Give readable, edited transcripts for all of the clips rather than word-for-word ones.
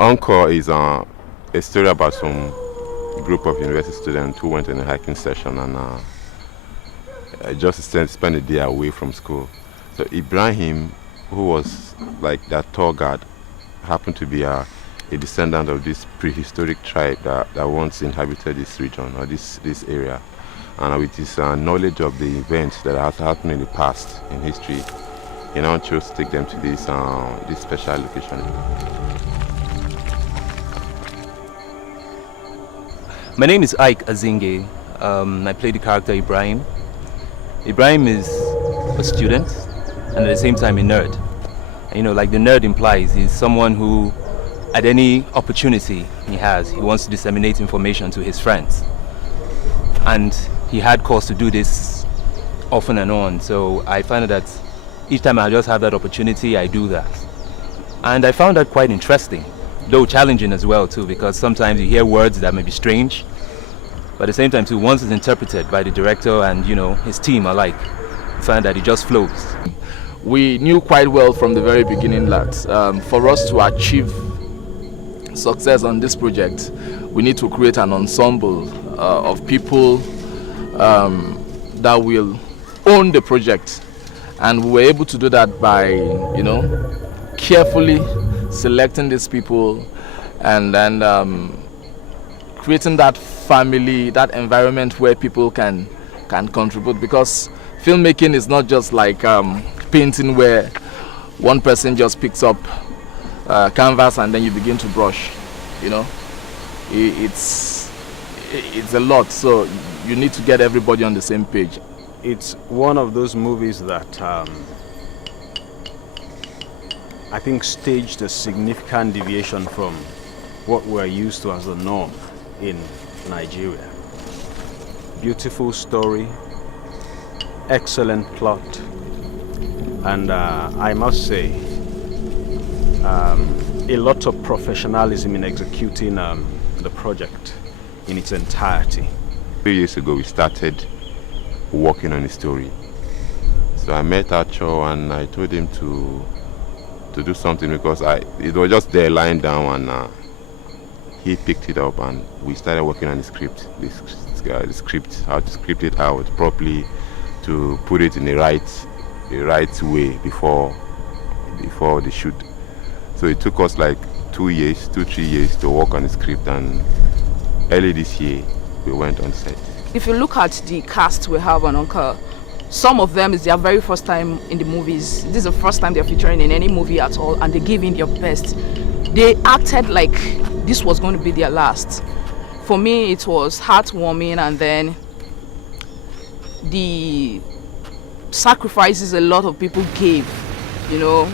Encore is a story about some group of university students who went on a hiking session and just spent a day away from school. So Ibrahim, who was like that tour guide, happened to be a descendant of this prehistoric tribe that once inhabited this region or this area. And with his knowledge of the events that have happened in the past in history, he now chose to take them to this special location. My name is Ike Azinge. I play the character Ibrahim. Ibrahim is a student and at the same time a nerd. And, you know, like the nerd implies, he's someone who, at any opportunity he has, he wants to disseminate information to his friends. And he had cause to do this often and on. So I find that each time I just have that opportunity, I do that. And I found that quite interesting. Though challenging as well too, because sometimes you hear words that may be strange, but at the same time too, once it's interpreted by the director and, you know, his team alike, you find that it just flows. We knew quite well from the very beginning that for us to achieve success on this project, we need to create an ensemble of people that will own the project, and we were able to do that by, you know, carefully selecting these people and then creating that family, that environment where people can contribute, because filmmaking is not just like painting where one person just picks up canvas and then you begin to brush, you know. It's a lot, so you need to get everybody on the same page. It's one of those movies that I think staged a significant deviation from what we're used to as the norm in Nigeria. Beautiful story, excellent plot, and I must say a lot of professionalism in executing the project in its entirety. 3 years ago we started working on the story. So I met Achor and I told him to do something, because it was just there lying down, and he picked it up and we started working on the script. The script, how to script it out properly, to put it in the right way before the shoot. So it took us like 3 years to work on the script, and early this year we went on set. If you look at the cast we have on Encore, some of them is their very first time in the movies. This is the first time they're featuring in any movie at all, and they gave in their best. They acted like this was going to be their last. For me, it was heartwarming, and then the sacrifices a lot of people gave, you know,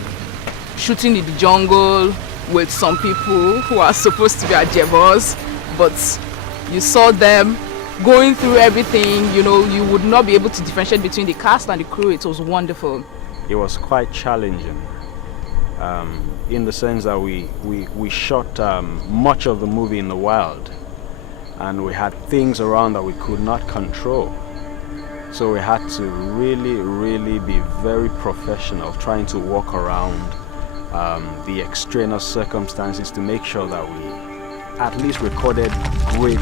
shooting in the jungle with some people who are supposed to be ajebos, but you saw them going through everything, you know, you would not be able to differentiate between the cast and the crew. It was wonderful. It was quite challenging in the sense that we shot much of the movie in the wild, and we had things around that we could not control. So we had to really be very professional, trying to walk around the extraneous circumstances to make sure that we at least recorded great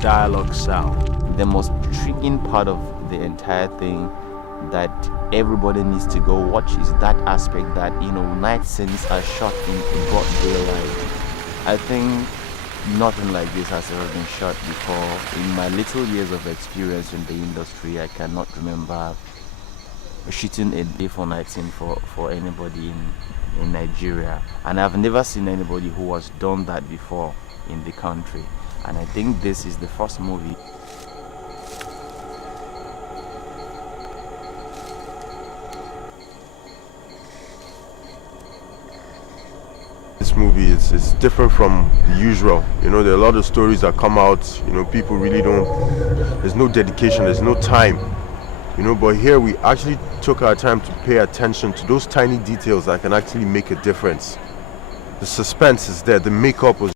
dialogue sound. The most intriguing part of the entire thing that everybody needs to go watch is that aspect that, night scenes are shot in broad daylight. I think nothing like this has ever been shot before. In my little years of experience in the industry, I cannot remember shooting a day for night scene for anybody in Nigeria. And I've never seen anybody who has done that before in the country. And I think this is the first movie. This movie is different from the usual. There are a lot of stories that come out, people really there's no dedication, there's no time. But here we actually took our time to pay attention to those tiny details that can actually make a difference. The suspense is there, the makeup was